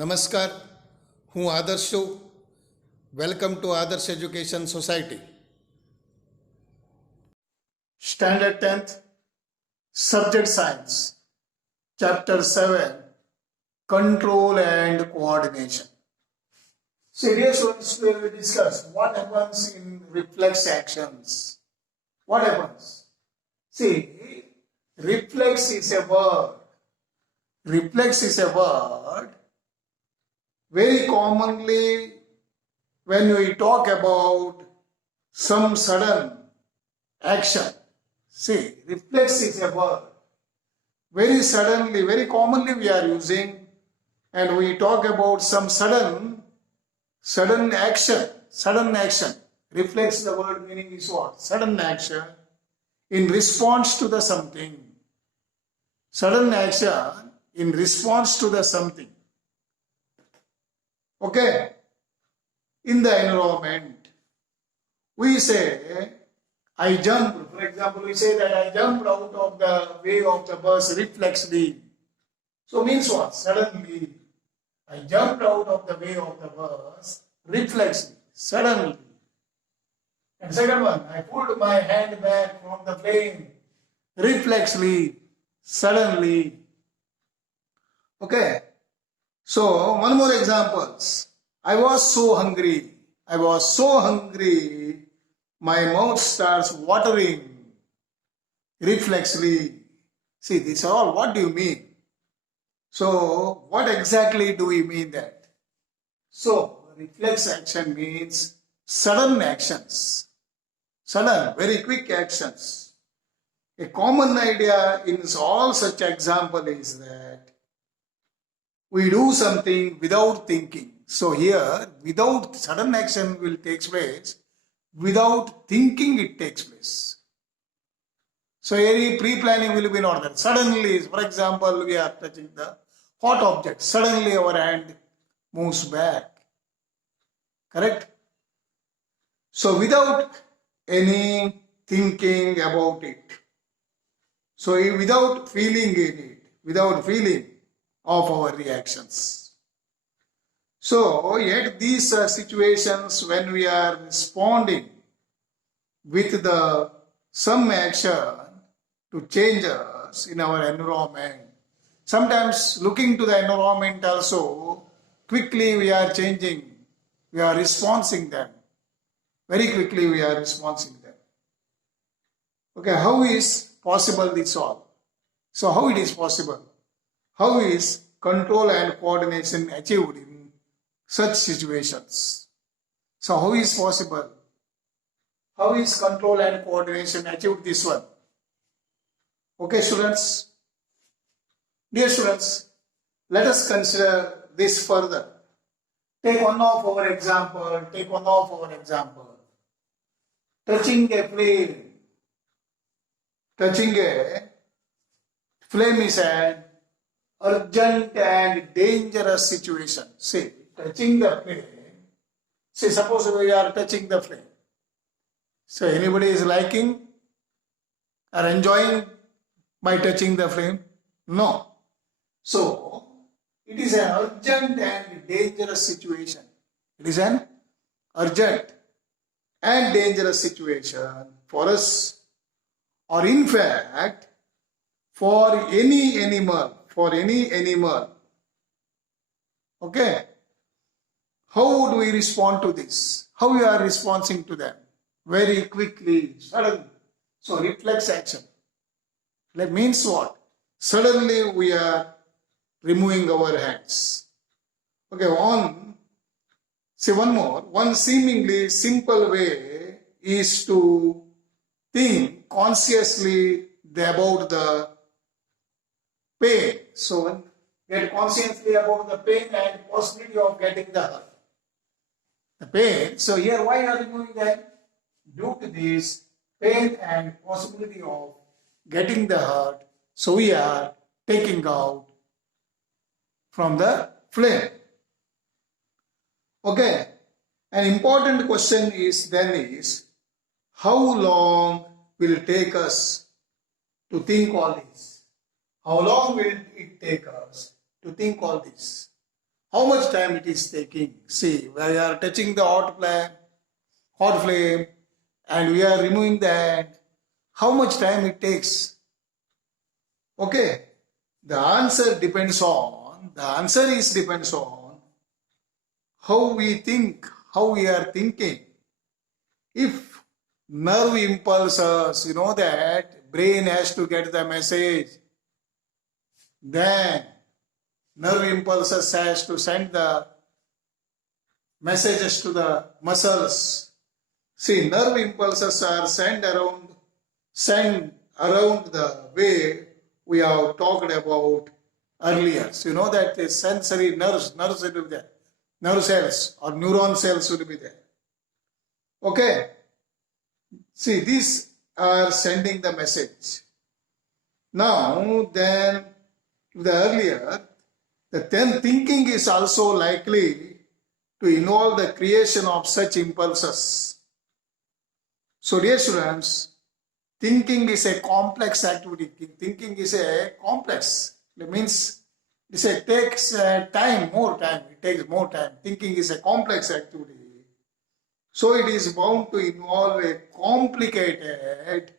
નમસ્કાર, હું આદર્શ છું. વેલકમ ટુ આદર્શ education society. Standard 10th, Subject Science, Chapter 7, Control and Coordination. So, dear students, we will discuss what happens in reflex actions. What happens? See, reflex is a word. Reflex is a word very commonly when we talk about some sudden action. See, reflex is a word. Very suddenly, very commonly we are using, and we talk about some sudden action. Sudden action. Reflex, the word meaning is what? Sudden action in response to the something. Sudden action in response to the something. Okay? In the environment, we say, I jumped. For example, we say that I jumped out of the way of the bus reflexly. So means what? Suddenly. I jumped out of the way of the bus reflexly. Suddenly. And second one, I pulled my hand back from the plane reflexly. Suddenly. Okay. So one more examples. I was so hungry. I was so hungry. My mouth starts watering reflexly. See, these are all. What do you mean? So, what exactly do we mean that? So, reflex action means sudden actions. Sudden, very quick actions. A common idea in all such example is that we do something without thinking. So here, without sudden action will take place, without thinking it takes place. So any pre-planning will be not there. Suddenly, for example, we are touching the hot object. Suddenly our hand moves back. Correct? So without any thinking about it. So without feeling in it, without feeling of our reactions. So, yet these situations when we are responding with some action to change us in our environment, sometimes looking to the environment also, quickly we are changing, we are responding them. Very quickly we are responding them. Okay, how is possible this all? So, how it is possible? How is control and coordination achieved in such situations? So how is possible? How is control and coordination achieved this one? Okay, students. Dear students, let us consider this further. Take one of our example. Touching a flame. Touching a flame is an urgent and dangerous situation. See, touching the flame. See, suppose we are touching the flame. So, anybody is liking or enjoying by touching the flame? No. So, it is an urgent and dangerous situation. It is an urgent and dangerous situation for us, or in fact, for any animal. Okay? How do we respond to this? How we are responding to them? Very quickly, suddenly. So reflex action. That means what? Suddenly we are removing our hands. Okay, one more. One seemingly simple way is to think consciously about the pain. So get consciously about the pain and possibility of getting the hurt. The pain. So here, why are we doing that? Due to this pain and possibility of getting the hurt, so we are taking out from the flame. Okay. An important question is how long will it take us to think all this? How long will it take us to think all this? how much time it is taking. See, we are touching the hot flame, and we are removing that. How much time it takes? Okay, the answer depends on how we think, how we are thinking. If nerve impulses, you know that brain has to get the message, then nerve impulses has to send the messages to the muscles. See, nerve impulses are sent around the way we have talked about earlier. So you know that the sensory nerves will be there. Nerve cells or neuron cells will be there. Okay. See, these are sending the message. Now, then, the earlier, the then thinking is also likely to involve the creation of such impulses. So, dear students, thinking is a complex activity. Thinking is a complex. It means it takes time, more time. It takes more time. Thinking is a complex activity. So it is bound to involve a complicated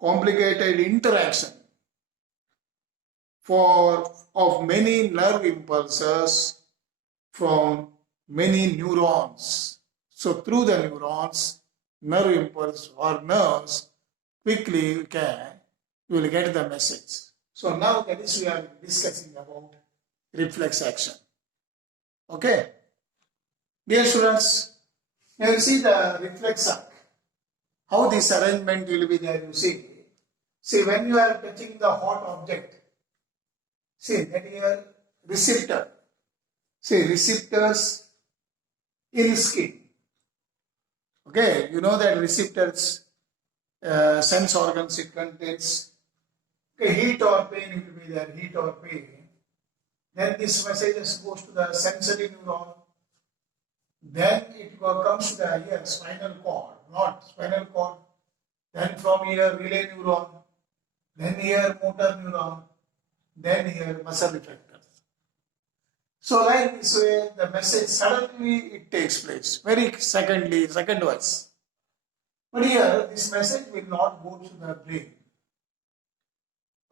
interaction of many nerve impulses from many neurons. So through the neurons, nerve impulse or nerves, quickly you will get the message. So now that is we are discussing about reflex action. Okay. Dear students, now you see the reflex arc. How this arrangement will be there, you see. See, when you are touching the hot object, see that here receptor. See, receptors in skin. Okay, you know that receptors, sense organs it contains. Okay, heat or pain will be there, heat or pain. Then this message goes to the sensory neuron. Then it comes to the here spinal cord, not spinal cord. Then from here relay neuron. Then here motor neuron. Then here muscle effectors. So like this way, the message suddenly it takes place, very second-wise. But here, this message will not go to the brain.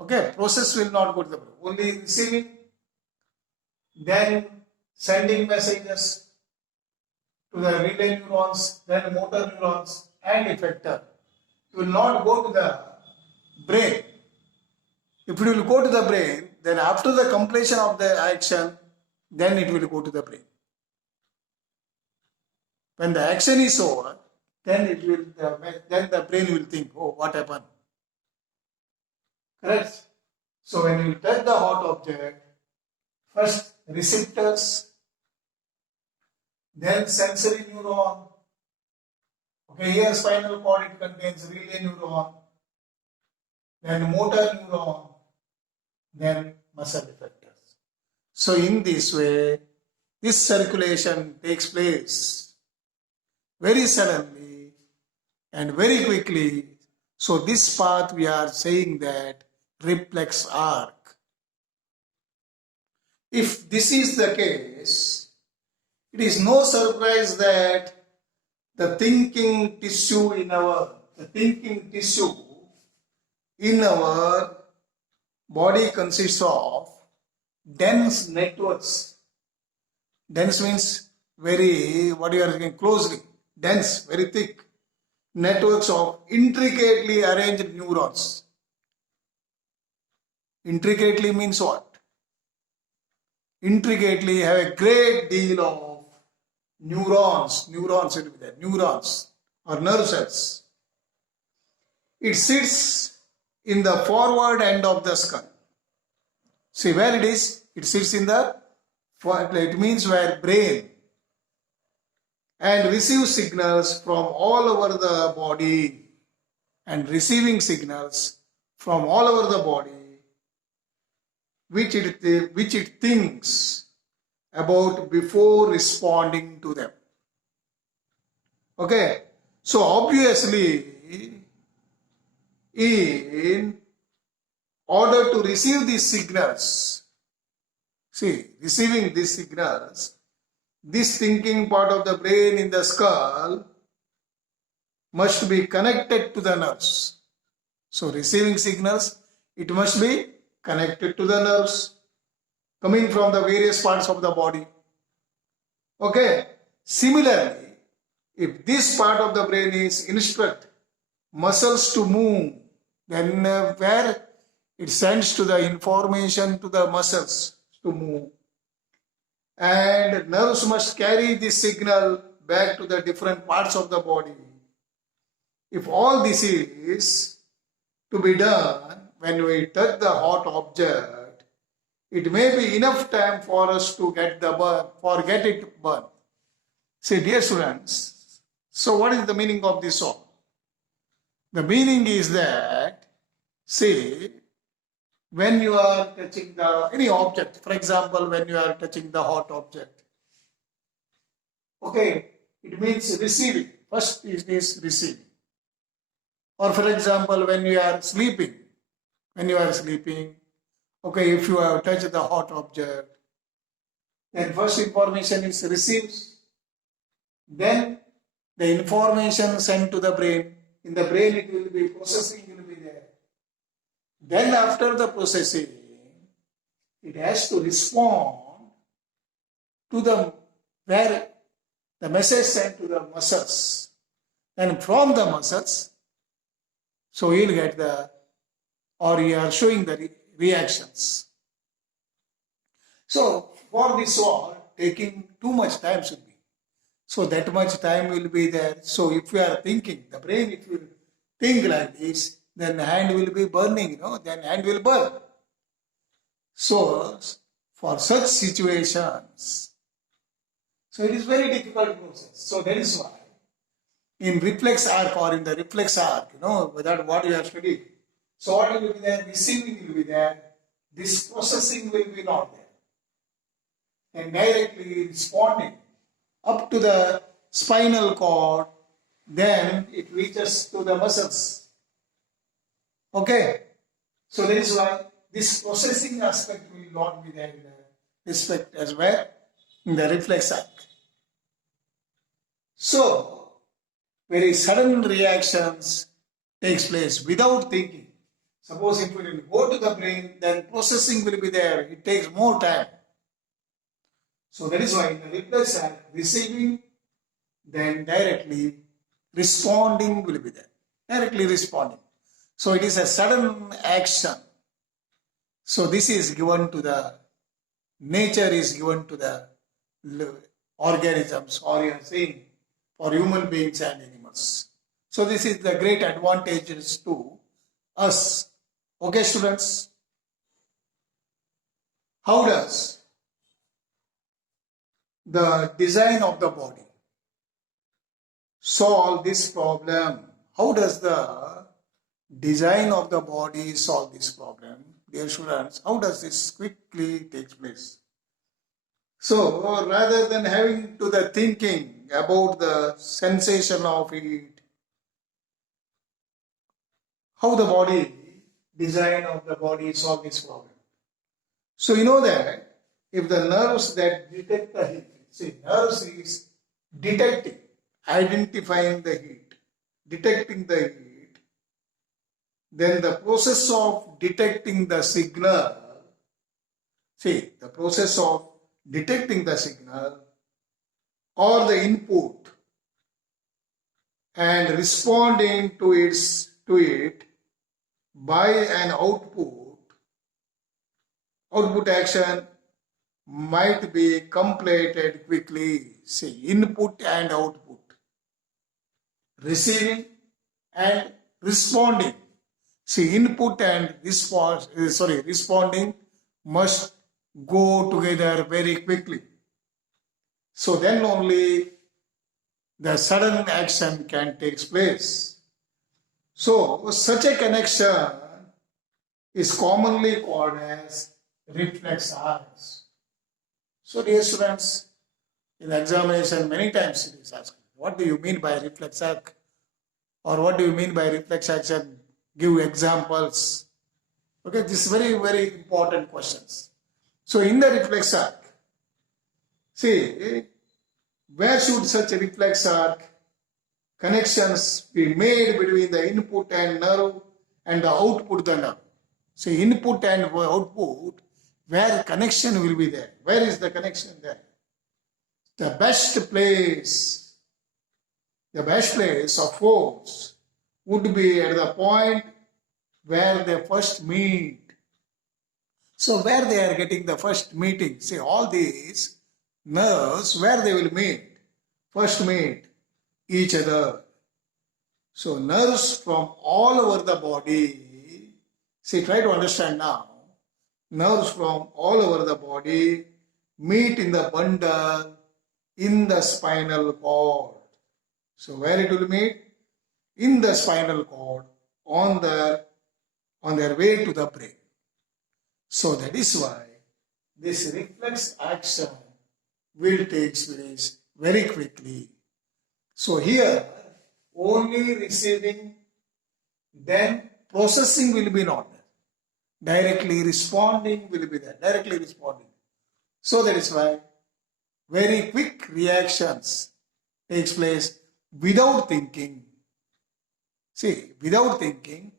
Okay, process will not go to the brain. Only receiving, then sending messages to the relay neurons, then motor neurons and effector. It will not go to the brain. If it will go to the brain, then after the completion of the action, then it will go to the brain. When the action is over, then the brain will think, oh, what happened? Correct? So when you touch the hot object, first receptors, then sensory neuron. Okay, here spinal cord it contains relay neuron, then motor neuron, then muscle effectors. So in this way, this circulation takes place very suddenly and very quickly. So this path we are saying that reflex arc. If this is the case, it is no surprise that the thinking tissue in our body consists of dense networks. Dense means very, what you are saying, closely, dense, very thick networks of intricately arranged neurons. Intricately means what? Intricately have a great deal of neurons will be there, neurons or nerve cells. It sits in the forward end of the skull. See where it is? It sits in the, it means where brain, and receives signals from all over the body, and receiving signals from all over the body which it thinks about before responding to them. Okay, so obviously in order to receive these signals, See, receiving these signals, this thinking part of the brain in the skull must be connected to the nerves. So, receiving signals, it must be connected to the nerves coming from the various parts of the body. Okay. Similarly, if this part of the brain is instruct muscles to move, then where it sends to the information to the muscles to move, and nerves must carry this signal back to the different parts of the body. If all this is to be done when we touch the hot object, it may be enough time for us to get it burn. See, dear students, so what is the meaning of this all? The meaning is that, see, when you are touching any object, for example, when you are touching the hot object, okay, it means receiving. First it is receiving. Or for example, when you are sleeping, okay, if you have touched the hot object, then first information is received, then the information sent to the brain. In the brain it will be processing, will be there. Then after the processing, it has to respond to where the message sent to the muscles. And from the muscles, so you'll get you are showing the reactions. So for this all, taking too much time should be. So that much time will be there. So if you are thinking, the brain, if you think like this, then hand will be burning, then hand will burn. So for such situations, so it is very difficult process. So that is why in reflex arc or in the reflex arc, without what you have studied, so what will be there? Receiving will be there. This processing will be not there. And directly responding up to the spinal cord, then it reaches to the muscles. Okay. So that is why this processing aspect will not be there in the respect as well in the reflex arc. So very sudden reactions takes place without thinking. Suppose if we will go to the brain, then processing will be there. It takes more time. So that is why in the reflex arc, receiving, then directly responding will be there. Directly responding. So it is a sudden action. So this is given to the nature, is given to the organisms, or you are saying for human beings and animals. So this is the great advantages to us. Okay, students? How does the design of the body solve this problem? How does the design of the body solve this problem? Dear students, how does this quickly take place? So rather than having to the thinking about the sensation of heat, how the body, design of the body solve this problem. So you know that if the nerves that detect the heat, see, nerves is detecting, identifying the heat, detecting the heat, then the process of detecting the signal, see, the process of detecting the signal or the input and responding to it by an output action might be completed quickly. See, input and output, receiving and responding. See, input and responding must go together very quickly. So then only the sudden action can take place. So such a connection is commonly called as reflex arcs. So dear students, in the examination many times it is asked, what do you mean by reflex arc? Or what do you mean by reflex action? Give examples. Okay, this is very, very important questions. So in the reflex arc, see, where should such a reflex arc connections be made between the input and nerve and the output the nerve? So input and output, where connection will be there? Where is the connection there? The best place of force would be at the point where they first meet. So where they are getting the first meeting, see all these nerves, where they will meet, first meet each other. So nerves from all over the body, see try to understand now, nerves from all over the body meet in the bundle in the spinal cord. So where it will meet? In the spinal cord on their way to the brain. So that is why this reflex action will take place very quickly. So here only receiving, then processing will be not there. Directly responding will be there. Directly responding. So that is why very quick reactions takes place without thinking. See, without thinking,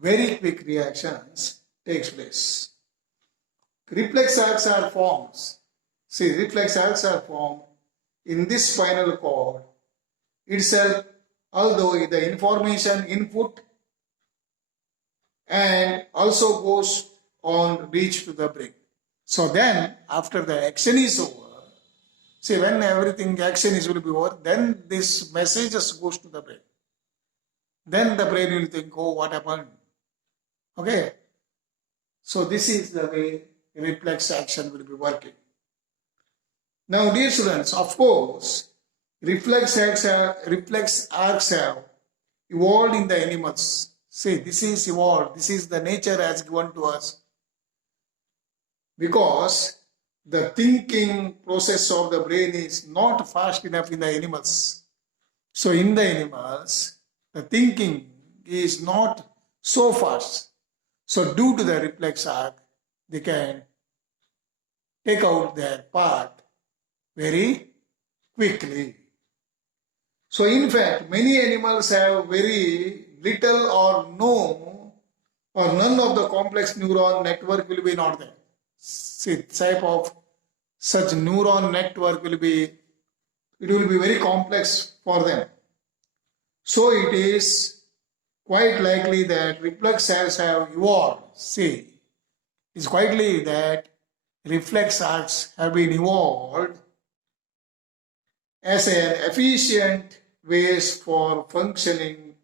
very quick reactions takes place. Reflex arcs are formed. See, reflex arcs are formed in this spinal cord itself, although the information input and also goes on reach to the brain. So then, after the action is over, see when everything action is will be over, then this message just goes to the brain. Then the brain will think, oh, what happened? Okay. So this is the way reflex action will be working. Now, dear students, of course, reflex arcs have evolved in the animals. See, this is evolved. This is the nature as given to us. Because the thinking process of the brain is not fast enough in the animals. So in the animals, the thinking is not so fast. So due to the reflex arc, they can take out their part very quickly. So in fact, many animals have very little or no or none of the complex neuron network will be not there. See, type of such neuron network will be very complex for them. So it is quite likely that reflex arcs have evolved. See, it's quite likely that reflex arcs have been evolved as an efficient ways for functioning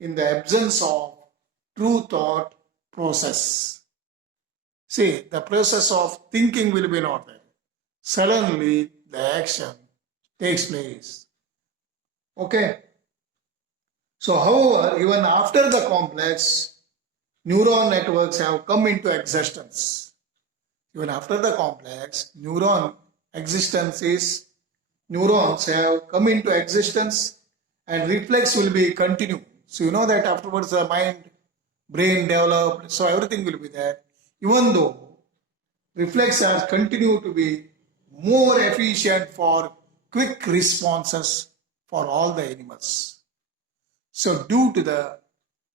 in the absence of true thought process. See, the process of thinking will be not there. Suddenly, the action takes place. Okay? So, however, even after the complex, neuron networks have come into existence. Even after the complex, neurons have come into existence and reflex will be continued. So, you know that afterwards the mind, brain developed, so everything will be there. Even though reflexes continue to be more efficient for quick responses for all the animals. So due to the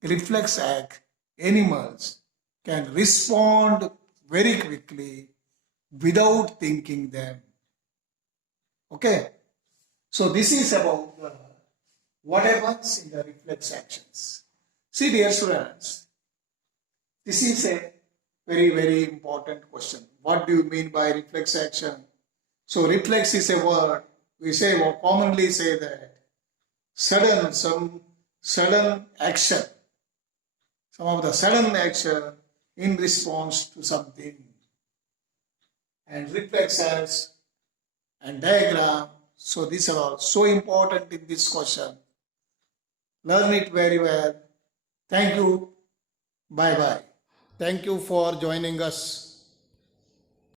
reflex act, animals can respond very quickly without thinking them. Okay? So this is about what happens in the reflex actions. See, dear students, this is a very, very important question. What do you mean by reflex action? So reflex is a word. We commonly say that some sudden action, some of the sudden action in response to something. And reflexes and diagram. So these are all so important in this question. Learn it very well. Thank you. Bye bye. Thank you for joining us